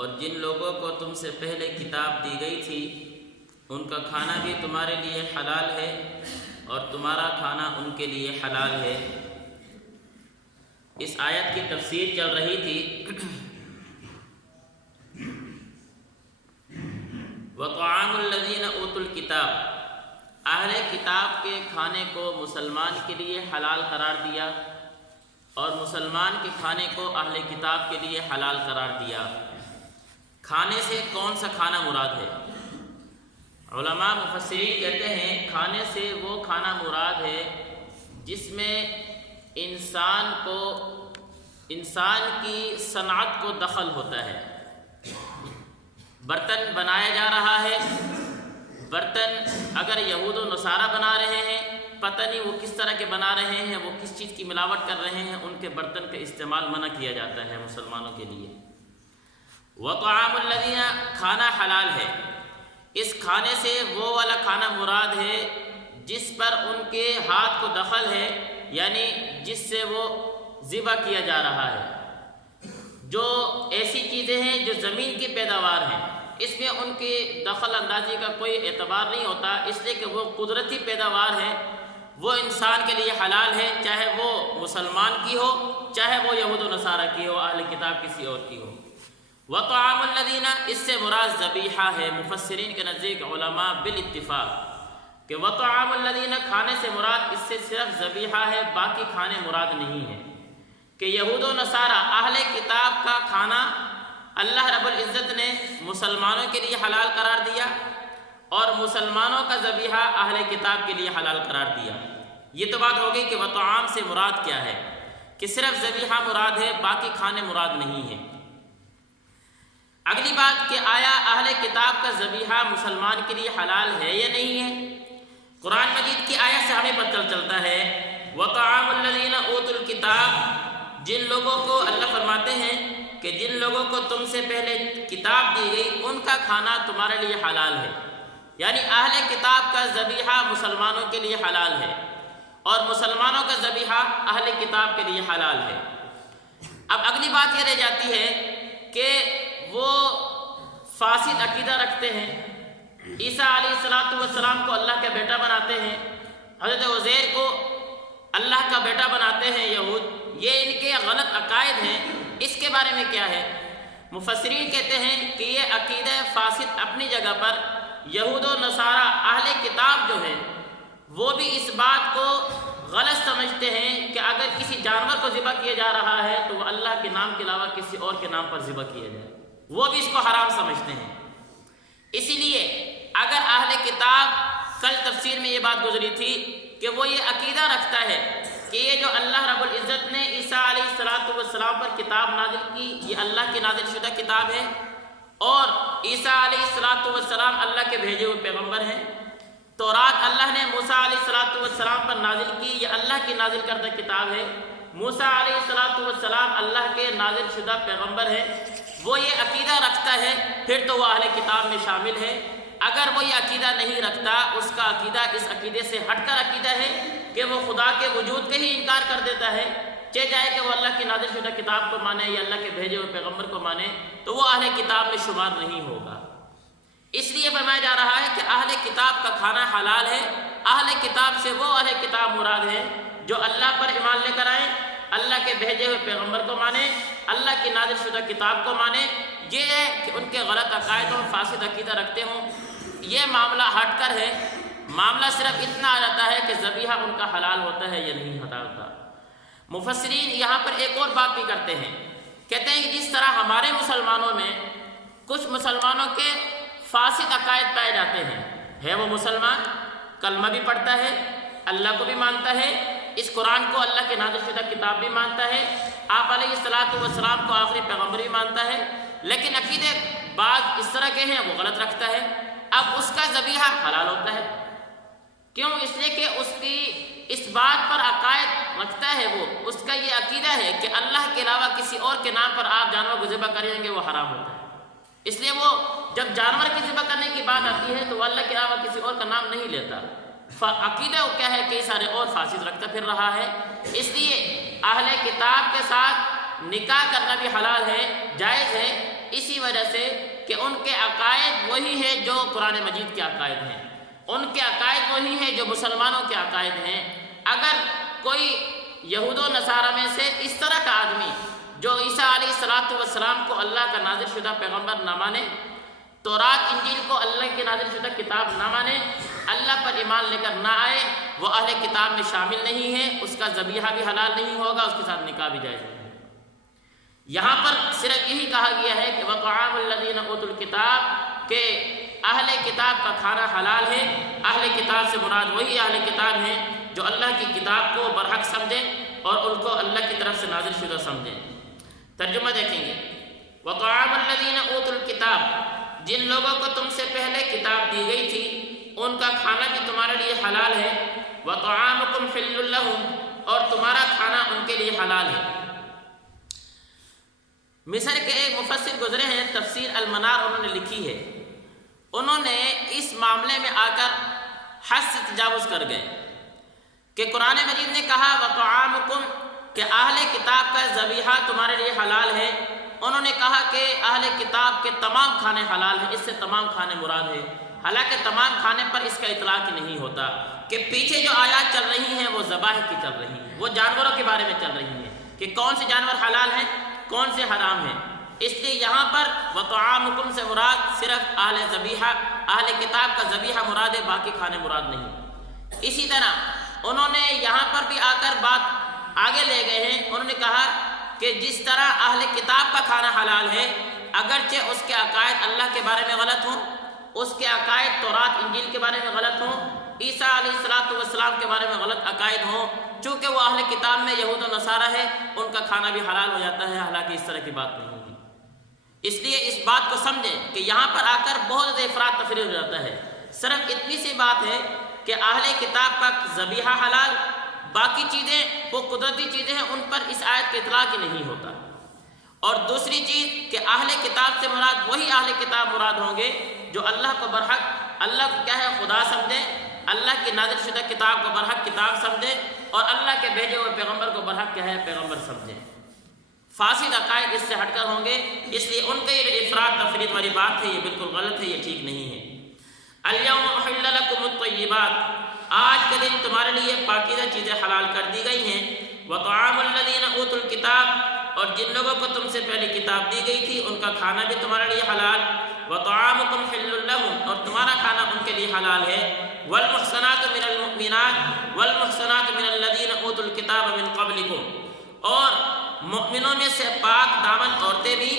اور جن لوگوں کو تم سے پہلے کتاب دی گئی تھی ان کا کھانا بھی تمہارے لیے حلال ہے اور تمہارا کھانا ان کے لیے حلال ہے۔ اس آیت کی تفسیر چل رہی تھی وَطَعَامُ الَّذِينَ أُوتُوا الْكِتَابَ، اہل کتاب کے کھانے کو مسلمان کے لیے حلال قرار دیا اور مسلمان کے کھانے کو اہل کتاب کے لیے حلال قرار دیا۔ کھانے سے کون سا کھانا مراد ہے؟ علماء مفسرین کہتے ہیں کھانے سے وہ کھانا مراد ہے جس میں انسان کی صنعت کو دخل ہوتا ہے۔ برتن بنایا جا رہا ہے، برتن اگر یہود و نصارہ بنا رہے ہیں، پتہ نہیں وہ کس طرح کے بنا رہے ہیں، وہ کس چیز کی ملاوٹ کر رہے ہیں، ان کے برتن کا استعمال منع کیا جاتا ہے مسلمانوں کے لیے۔ وَطَعَامُ الَّذِينَ، کھانا حلال ہے، اس کھانے سے وہ والا کھانا مراد ہے جس پر ان کے ہاتھ کو دخل ہے، یعنی جس سے وہ ذبح کیا جا رہا ہے۔ جو ایسی چیزیں ہیں جو زمین کی پیداوار ہیں، اس میں ان کی دخل اندازی کا کوئی اعتبار نہیں ہوتا، اس لیے کہ وہ قدرتی پیداوار ہے، وہ انسان کے لیے حلال ہے، چاہے وہ مسلمان کی ہو، چاہے وہ یہود و نصارہ کی ہو، اہل کتاب کسی اور کی ہو۔ وَطَعَامُ الَّذِينَ، اس سے مراد ذبیحہ ہے۔ مفسرین کے نزدیک علماء بالاتفاق کہ وَطَعَامُ الَّذِينَ کھانے سے مراد اس سے صرف ذبیحہ ہے، باقی کھانے مراد نہیں ہے۔ کہ یہود و نصارہ اہل کتاب کا کھانا اللہ رب العزت نے مسلمانوں کے لیے حلال قرار دیا اور مسلمانوں کا ذبیحہ اہل کتاب کے لیے حلال قرار دیا۔ یہ تو بات ہو گئی کہ وطعام سے مراد کیا ہے، کہ صرف ذبیحہ مراد ہے، باقی کھانے مراد نہیں ہیں۔ اگلی بات کہ آیا اہل کتاب کا ذبیحہ مسلمان کے لیے حلال ہے یا نہیں ہے؟ قرآن مجید کی آیت سے ہمیں پتہ چلتا ہے وَطَعَامُ الَّذِينَ أُوتُوا الْكِتَابَ، جن لوگوں کو اللہ فرماتے ہیں کہ جن لوگوں کو تم سے پہلے کتاب دی گئی ان کا کھانا تمہارے لیے حلال ہے، یعنی اہل کتاب کا ذبیحہ مسلمانوں کے لیے حلال ہے اور مسلمانوں کا ذبیحہ اہل کتاب کے لیے حلال ہے۔ اب اگلی بات یہ رہ جاتی ہے کہ وہ فاسد عقیدہ رکھتے ہیں، عیسیٰ علیہ السلام کو اللہ کا بیٹا بناتے ہیں، حضرت عزیر کو اللہ کا بیٹا بناتے ہیں یہود، یہ ان کے غلط عقائد ہیں، اس کے بارے میں کیا ہے؟ مفسرین کہتے ہیں کہ یہ عقیدہ فاسد اپنی جگہ پر، یہود و نصارہ اہل کتاب جو ہیں وہ بھی اس بات کو غلط سمجھتے ہیں کہ اگر کسی جانور کو ذبح کیا جا رہا ہے تو وہ اللہ کے نام کے علاوہ کسی اور کے نام پر ذبح کیا جائے، وہ بھی اس کو حرام سمجھتے ہیں۔ اسی لیے اگر اہل کتاب، کل تفسیر میں یہ بات گزری تھی کہ وہ یہ عقیدہ رکھتا ہے کہ یہ جو اللہ رب العزت نے عیسیٰ علیہ السلام پر کتاب نازل کی یہ اللہ کی نازل شدہ کتاب ہے اور عیسیٰ علیہ السلام اللہ کے بھیجے ہوئے پیغمبر ہیں، تورات اللہ نے موسیٰ علیہ السلام پر نازل کی یہ اللہ کی نازل کردہ کتاب ہے، موسیٰ علیہ السلام اللہ کے نازل شدہ پیغمبر ہیں، وہ یہ عقیدہ رکھتا ہے پھر تو وہ اہل کتاب میں شامل ہے۔ اگر وہ یہ عقیدہ نہیں رکھتا، اس کا عقیدہ اس عقیدے سے ہٹ کر عقیدہ ہے کہ وہ خدا کے وجود کا ہی انکار کر دیتا ہے، چاہے کہ وہ اللہ کی نازل شدہ کتاب کو مانے یا اللہ کے بھیجے ہوئے پیغمبر کو مانے، تو وہ اہل کتاب میں شمار نہیں ہوگا۔ اس لیے فرمایا جا رہا ہے کہ اہل کتاب کا کھانا حلال ہے۔ اہل کتاب سے وہ اہل کتاب مراد ہے جو اللہ پر ایمان لے کر آئے، اللہ کے بھیجے ہوئے پیغمبر کو مانے، اللہ کی نازل شدہ کتاب کو مانے، یہ ہے کہ ان کے غلط عقائد اور فاسد عقیدہ رکھتے ہوں۔ یہ معاملہ ہٹ کر ہے، معاملہ صرف اتنا آ جاتا ہے کہ ذبیحہ ان کا حلال ہوتا ہے یا نہیں ہوتا۔ مفسرین یہاں پر ایک اور بات بھی کرتے ہیں، کہتے ہیں کہ جس طرح ہمارے مسلمانوں میں کچھ مسلمانوں کے فاسد عقائد پائے جاتے ہیں، ہے وہ مسلمان کلمہ بھی پڑھتا ہے، اللہ کو بھی مانتا ہے، اس قرآن کو اللہ کے نازل شدہ کتاب بھی مانتا ہے، آپ علیہ السلام کو آخری پیغمبر بھی مانتا ہے، لیکن عقیدے بعض اس طرح کے ہیں وہ غلط رکھتا ہے، اب اس کا ذبیحہ حلال ہوتا ہے۔ کیوں؟ اس لیے کہ اس کی اس بات پر عقائد رکھتا ہے، وہ اس کا یہ عقیدہ ہے کہ اللہ کے علاوہ کسی اور کے نام پر آپ جانور کو ذبح کریں گے وہ حرام ہوتا ہے، اس لیے وہ جب جانور کی ذبح کرنے کی بات آتی ہے تو وہ اللہ کے علاوہ کسی اور کا نام نہیں لیتا۔ عقیدہ وہ کیا ہے کہ سارے اور فاسد رکھتا پھر رہا ہے، اس لیے اہل کتاب کے ساتھ نکاح کرنا بھی حلال ہے، جائز ہے، اسی وجہ سے کہ ان کے عقائد وہی ہیں جو قرآن مجید کے عقائد ہیں، ان کے عقائد وہی ہیں جو مسلمانوں کے عقائد ہیں۔ اگر کوئی یہود و نصارہ میں سے اس طرح کا آدمی جو عیسیٰ علیہ السلام کو اللہ کا نازل شدہ پیغمبر نہ مانے، تورات انجیل کو اللہ کی نازل شدہ کتاب نہ مانے، اللہ پر ایمان لے کر نہ آئے، وہ اہل کتاب میں شامل نہیں ہے، اس کا ذبیحہ بھی حلال نہیں ہوگا، اس کے ساتھ نکاح بھی جائز نہیں۔ یہاں پر صرف یہی کہا گیا ہے کہ وَطَعَامُ الَّذِينَ أُوتُوا الْكِتَابَ کہ اہل کتاب کا کھانا حلال ہے۔ اہل کتاب سے مراد وہی اہل کتاب ہیں جو اللہ کی کتاب کو برحق سمجھیں اور ان کو اللہ کی طرف سے نازل شدہ سمجھیں۔ ترجمہ دیکھیں گے، وَطَعَامُ الَّذِينَ أُوتُوا الْكِتَابَ جن لوگوں کو تم سے پہلے کتاب دی گئی تھی ان کا کھانا بھی تمہارے لیے حلال ہے، وَطَعَامُكُمْ حِلٌّ لَّهُمْ اور تمہارا کھانا ان کے لیے حلال ہے۔ مصر کے ایک مفسر گزرے ہیں، تفسیر المنار انہوں نے لکھی ہے، انہوں نے اس معاملے میں آ کر حد سے تجاوز کر گئے کہ قرآن مجید نے کہا وَطَعَامُكُمْ کہ اہل کتاب کا ذبیحہ تمہارے لیے حلال ہے، انہوں نے کہا کہ اہل کتاب کے تمام کھانے حلال ہیں، اس سے تمام کھانے مراد ہے، حالانکہ تمام کھانے پر اس کا اطلاق ہی نہیں ہوتا کہ پیچھے جو آیات چل رہی ہیں وہ ذبائح کی چل رہی ہیں، وہ جانوروں کے بارے میں چل رہی ہیں کہ کون سے جانور حلال ہیں کون سے حرام ہیں، اس لیے یہاں پر وَطَعَامُكُمْ سے مراد صرف اہل ذبیحہ اہل کتاب کا ذبیحہ مراد ہے، باقی کھانے مراد نہیں۔ اسی طرح انہوں نے یہاں پر بھی آ کر بات آگے لے گئے ہیں، انہوں نے کہا کہ جس طرح اہل کتاب کا کھانا حلال ہے اگرچہ اس کے عقائد اللہ کے بارے میں غلط ہوں، اس کے عقائد تورات انجیل کے بارے میں غلط ہوں، عیسیٰ علیہ السلام کے بارے میں غلط عقائد ہوں، چونکہ وہ اہل کتاب میں یہود و نصارہ ہے ان کا کھانا بھی حلال ہو جاتا ہے، حالانکہ اس طرح کی بات نہیں ہوگی۔ اس لیے اس بات کو سمجھیں کہ یہاں پر آ کر بہت زیادہ افراط تفریط ہو جاتا ہے، صرف اتنی سی بات ہے کہ اہل کتاب کا ذبیحہ حلال، باقی چیزیں وہ قدرتی چیزیں ہیں ان پر اس آیت کا اطلاق ہی نہیں ہوتا۔ اور دوسری چیز کہ اہل کتاب سے مراد وہی اہل کتاب مراد ہوں گے جو اللہ کو برحق اللہ کو کیا ہے خدا سمجھیں، اللہ کی نازل شدہ کتاب کو برحق کتاب سمجھیں اور اللہ کے بھیجے ہوئے پیغمبر کو برحق کیا ہے پیغمبر سمجھیں۔ فاسد عقائد اس سے ہٹ کر ہوں گے، اس لیے ان کے یہ افراط تفریط والی بات ہے یہ بالکل غلط ہے، یہ ٹھیک نہیں ہے۔ اليوم احل لكم الطیبات آج کے دن تمہارے لیے پاکیزہ چیزیں حلال کر دی گئی ہیں، وطعام الذین اوتوا الکتاب اور جن لوگوں کو تم سے پہلے کتاب دی گئی تھی ان کا کھانا بھی تمہارے لیے حلال، وطعامکم حل لهم اور تمہارا کھانا ان کے لیے حلال ہے، والمحصنات من المؤمنات والمحصنات من الذین اوتوا الکتاب من قبلکم اور مؤمنوں میں سے پاک دامن عورتیں بھی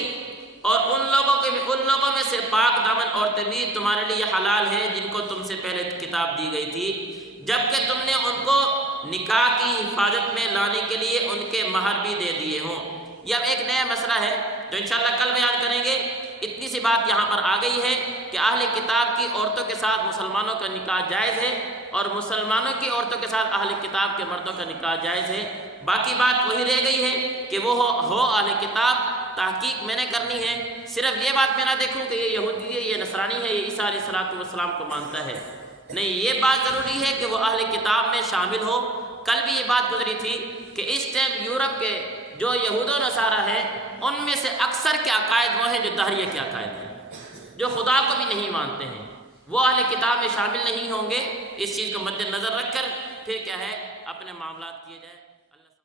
اور ان لوگوں میں سے پاک دامن عورتیں بھی تمہارے لیے حلال ہے جن کو تم سے پہلے کتاب دی گئی تھی، جبکہ تم نے ان کو نکاح کی حفاظت میں لانے کے لیے ان کے مہر بھی دے دیے ہوں۔ یہ اب ایک نیا مسئلہ ہے جو انشاءاللہ کل بیان کریں گے۔ اتنی سی بات یہاں پر آ گئی ہے کہ اہل کتاب کی عورتوں کے ساتھ مسلمانوں کا نکاح جائز ہے اور مسلمانوں کی عورتوں کے ساتھ اہل کتاب کے مردوں کا نکاح جائز ہے۔ باقی بات وہی رہ گئی ہے کہ وہ ہو اہل کتاب، تحقیق میں نے کرنی ہے، صرف یہ بات میں نہ دیکھوں کہ یہ یہودی ہے یہ نصرانی ہے یہ عیسیٰ علیہ السلام کو مانتا ہے، نہیں، یہ بات ضروری ہے کہ وہ اہل کتاب میں شامل ہو۔ کل بھی یہ بات گزری تھی کہ اس ٹائم یورپ کے جو یہود و نصارہ ہیں ان میں سے اکثر کے عقائد وہ ہیں جو دہریہ کے عقائد ہیں، جو خدا کو بھی نہیں مانتے ہیں، وہ اہل کتاب میں شامل نہیں ہوں گے۔ اس چیز کو مد نظر رکھ کر پھر کیا ہے اپنے معاملات کیے جائیں۔